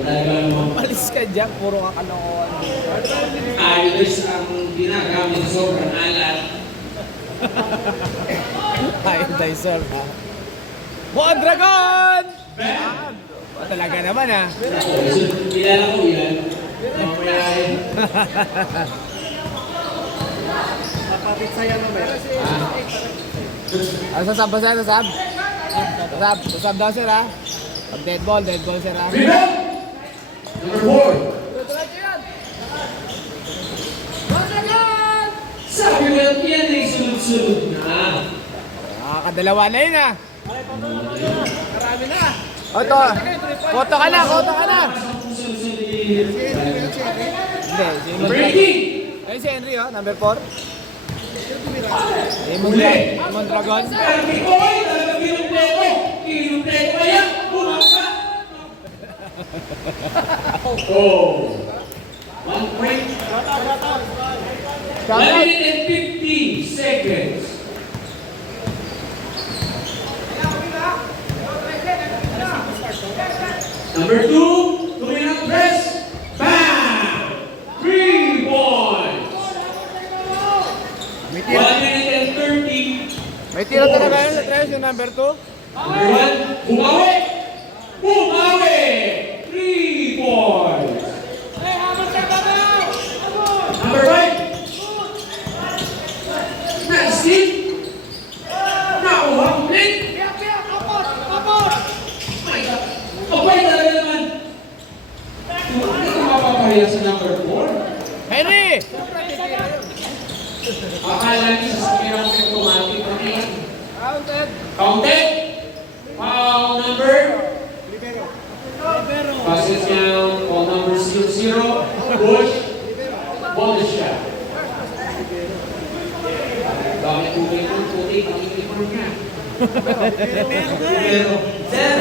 talagang Malis ka dyan, puro kakalokohan. ayos ang ginagamit sa sobrang alat. Iodizer, ha? Buwan Dragon! Talaga naman, ha? Kilala ko yan. Mamaya rin. Papapit sa'yo mo ba? Ano sasab ba sir? Sasab? Sasab daw sir, ha? Pag dead ball sir, ha? Rebound! Number 4. Sabi ko lang yan ay sunod-sunod na. Nakakadalawa na yun, ha? Marami na. O, ito. Koto ka na. Hindi, si Number 18. Ayun si Henry, oh, number 4. Huli. Raymond Dragon. Sabi ko ay talagang pinupleko. Pinupleko ka yan. Bumangka. Oh. 1 point. 1 minute and 50 seconds. Number 2, coming up press. Bam! 3 points. 1 minute and 30. May tiro talaga yun sa tres, yung number 2. Number 1, bumawi! Bumawi! 3 points. Number 5, Nasty. Nakuha ko ulit. My God. Abay talaga naman. Hindi ko mapapahiya sa number 4. Henry! Akala niyo sa sakirang automatic na yan. Counted. Counted. Foul number. Passes down. Foul number 0-0. Push. Bonus shot. Bakit putik ang uniform niya? Pero, sir,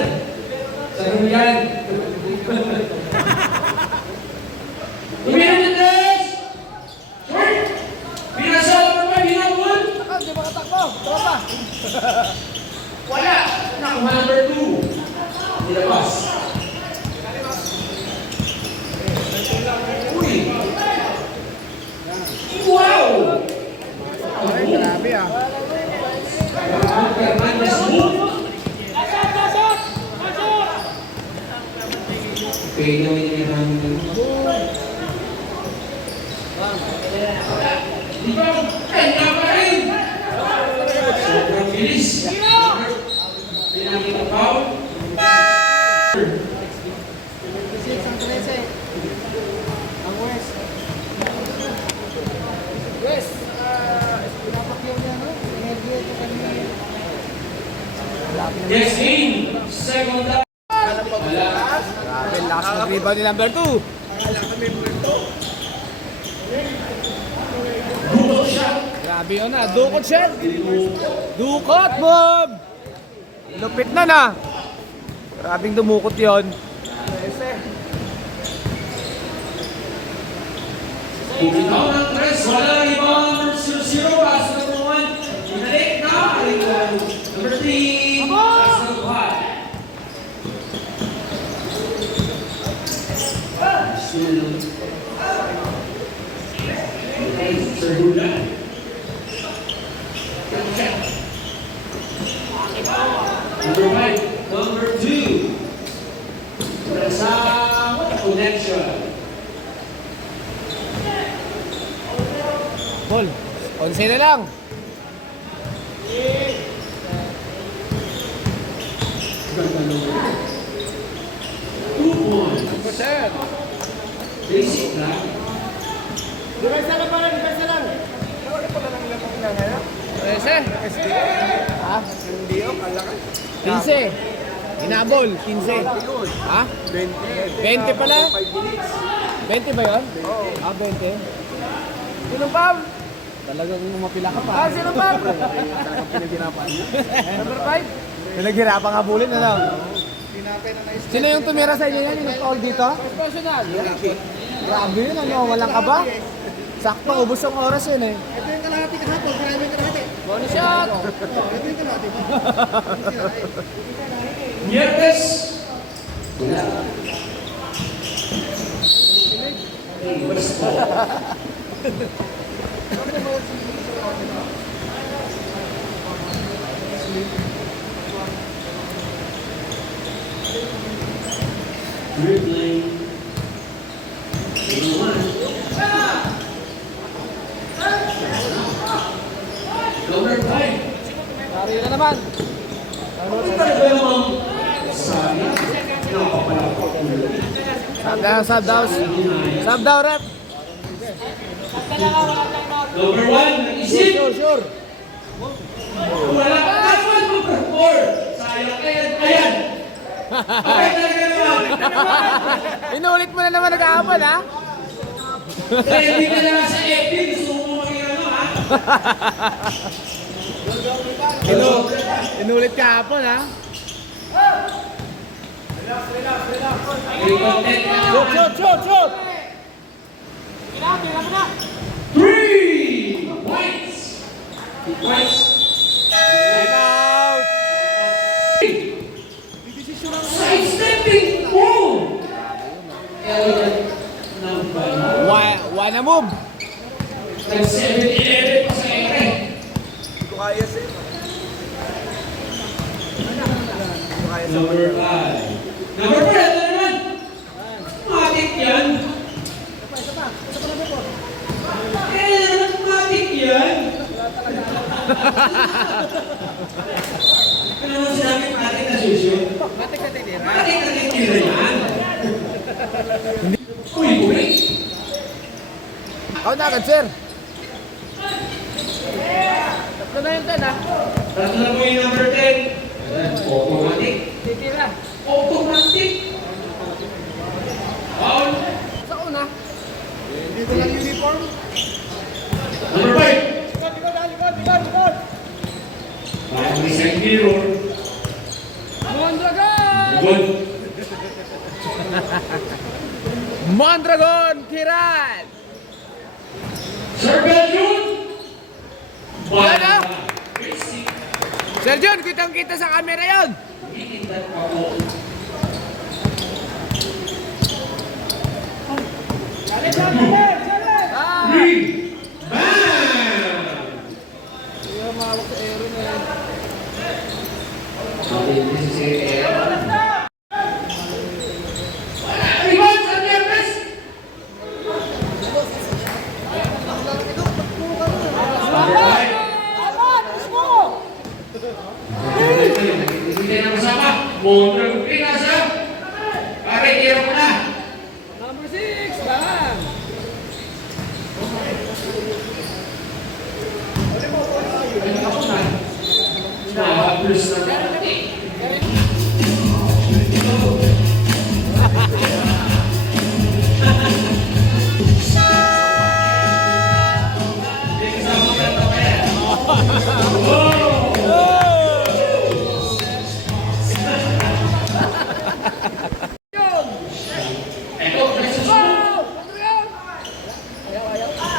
sabi yan. Umihan na tres! Short! Binasal pa ba? Binabul? Di ba katakbo? Tropa! Wala! Nakuha number 2. Nilabas. Uy! Wow! Ay, grabe, ah. Fernandez move. Okay, gawin niya namin. Di ba? Ay, pa rin! Sobrang bilis. Pinakita foul. Ang West. West, pinapakyaw niya, no? Energy ito kanina. Next game, second down. Wala. Grabe, lakas ng rebound ni number 2. Good shot. Grabe yun, ah. Dukot siya. Dukot, Bob! Lupit na. Grabing dumukot yun. Bumitaw ng tres. Wala rebound number 0-0. Pass number 1. Pinalik na. Number 3. Pass number 5. Sir Hula. Number 5. Number 2. Sa connection. Paul, 11 na lang. Two points. Basic lang. Depensa lang pala, depensa lang. Ano pala ng lamang na ngayon? 13. Ha? Hindi, oh, kalakas. 15. Inabol, 15. Ha? 20. 20 pala? 5 minutes. 20 ba yun? Oo. Ah, 20. Sino Pam? Talagang mapila ka pa. Sino Pam? Talagang pinaghirapan. Number 5? Pinaghirapan nga bulin, ano? Tinapay na nice. Sino yung tumira sa inyo yan? Yung nag-call dito? Personal. Grabe yun, ano? Walang kaba? Sakto, ubos ang oras yun eh. Ito yung kalahati kahapon, marami yung kalahati. Bonus shot! Ito yung kalahati. Miertes. Wala. West Ball. Dribbling. Number 1. Number 5. Pare na naman. Ano ba yung sabi? Sub daw, rep. Number 1, nag-isip. Sure. Wala ka naman mag-perform. Sayang, ayan. Okay, talaga naman. Inulit mo na naman nag-aapon, ha? Eh, hindi ka na sa FB. Gusto mo maging ano, ha? Inulit kahapon, ha? May content ka na. Shoot! 3 points. Time out! Side-stepping move. Elegant number. One na move. Nag-7-11 pa sa ere. Number 5. Number 4, ito naman. Matik yan. Matik yan. Ano naman sinabi matik na susyo? Matik na titira yan. Uy. Ako na agad, sir. Tatlo na yung 10, ha? Tatlo na po yung number 10. Automatic. Titira. Automatic. Foul. Sa una. Dito lang uniform. Number 5. Likod. Parang may isang mirror. Mondragon! Good. Mondragon, Kiran! Sir Belgium. Yan na. Basic. Sir John, kitang-kita sa camera yun! Ikintan pa po. Ah! Three. Bam! Okay, this is it. Rebound sa Nervous. Number 5. Hindi na masama. Mondragon Pinas, ha? Pare, tira mo na. Number 6, bang! Plus na natin. Eto, nagsusunod.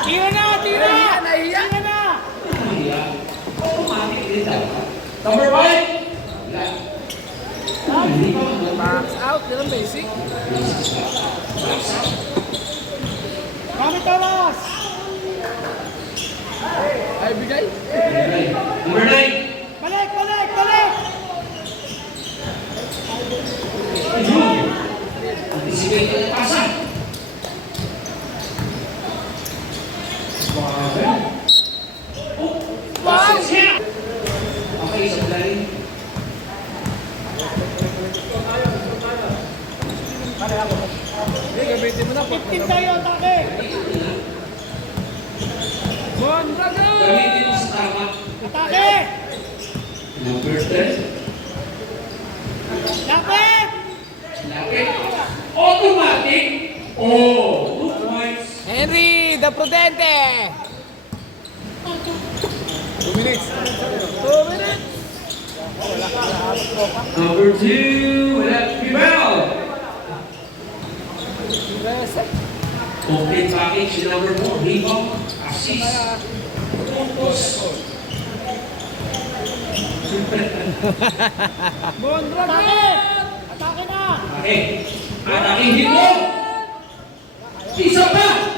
Tira na! Nahiya na! Automatic din dapat. Number 5. Wala. Hindi pa mag- Max out, yun ang basic. Kami Tomas! Ay, bigay. Number 9. Balik! Anticipate yung pasa. Wow! Okay, isang lalim. Hindi, gamitin mo na. 15 tayo ang take! Mondragon! Gamitin mo sa tama. Atake! Number 10. Lapit! Lapit. Automatic. Oh, 2 points. Henry, the Prudente! 2 minutes. 2 minutes! Number 2. Wala. Rebound. Complete package. Number 4. Rebound. Assist. Focus. Mondragon! Atake na! Okay. Atakihin mo. Isa pa.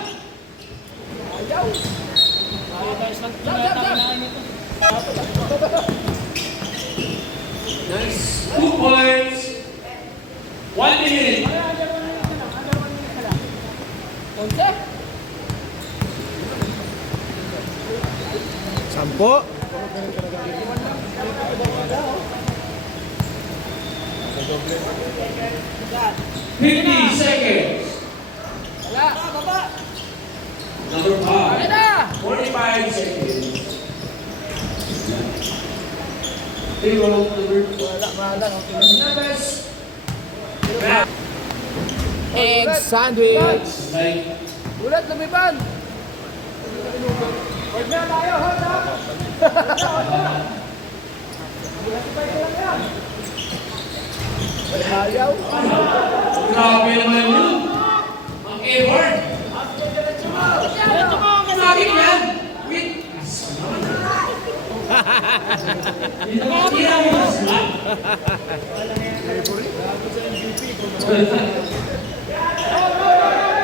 1 minute. Sampo. 50 seconds. Number 5. 45 seconds. Zero, number Numbers. Back. Egg sandwich. Like, Ulat, lumipan. Hold na tayo, hold na. Ayaw. grabe naman yun. Ang effort. Sabi ko yan. Wait. Hindi naman kira mo yung slap.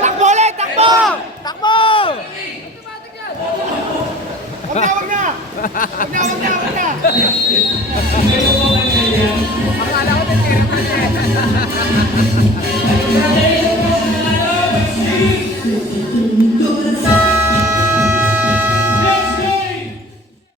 Takbo ulit, takbo! Takbo! Wag na, wag na. Wag na, wag na, wag na. May mga ganyan. Akala ko may pera pa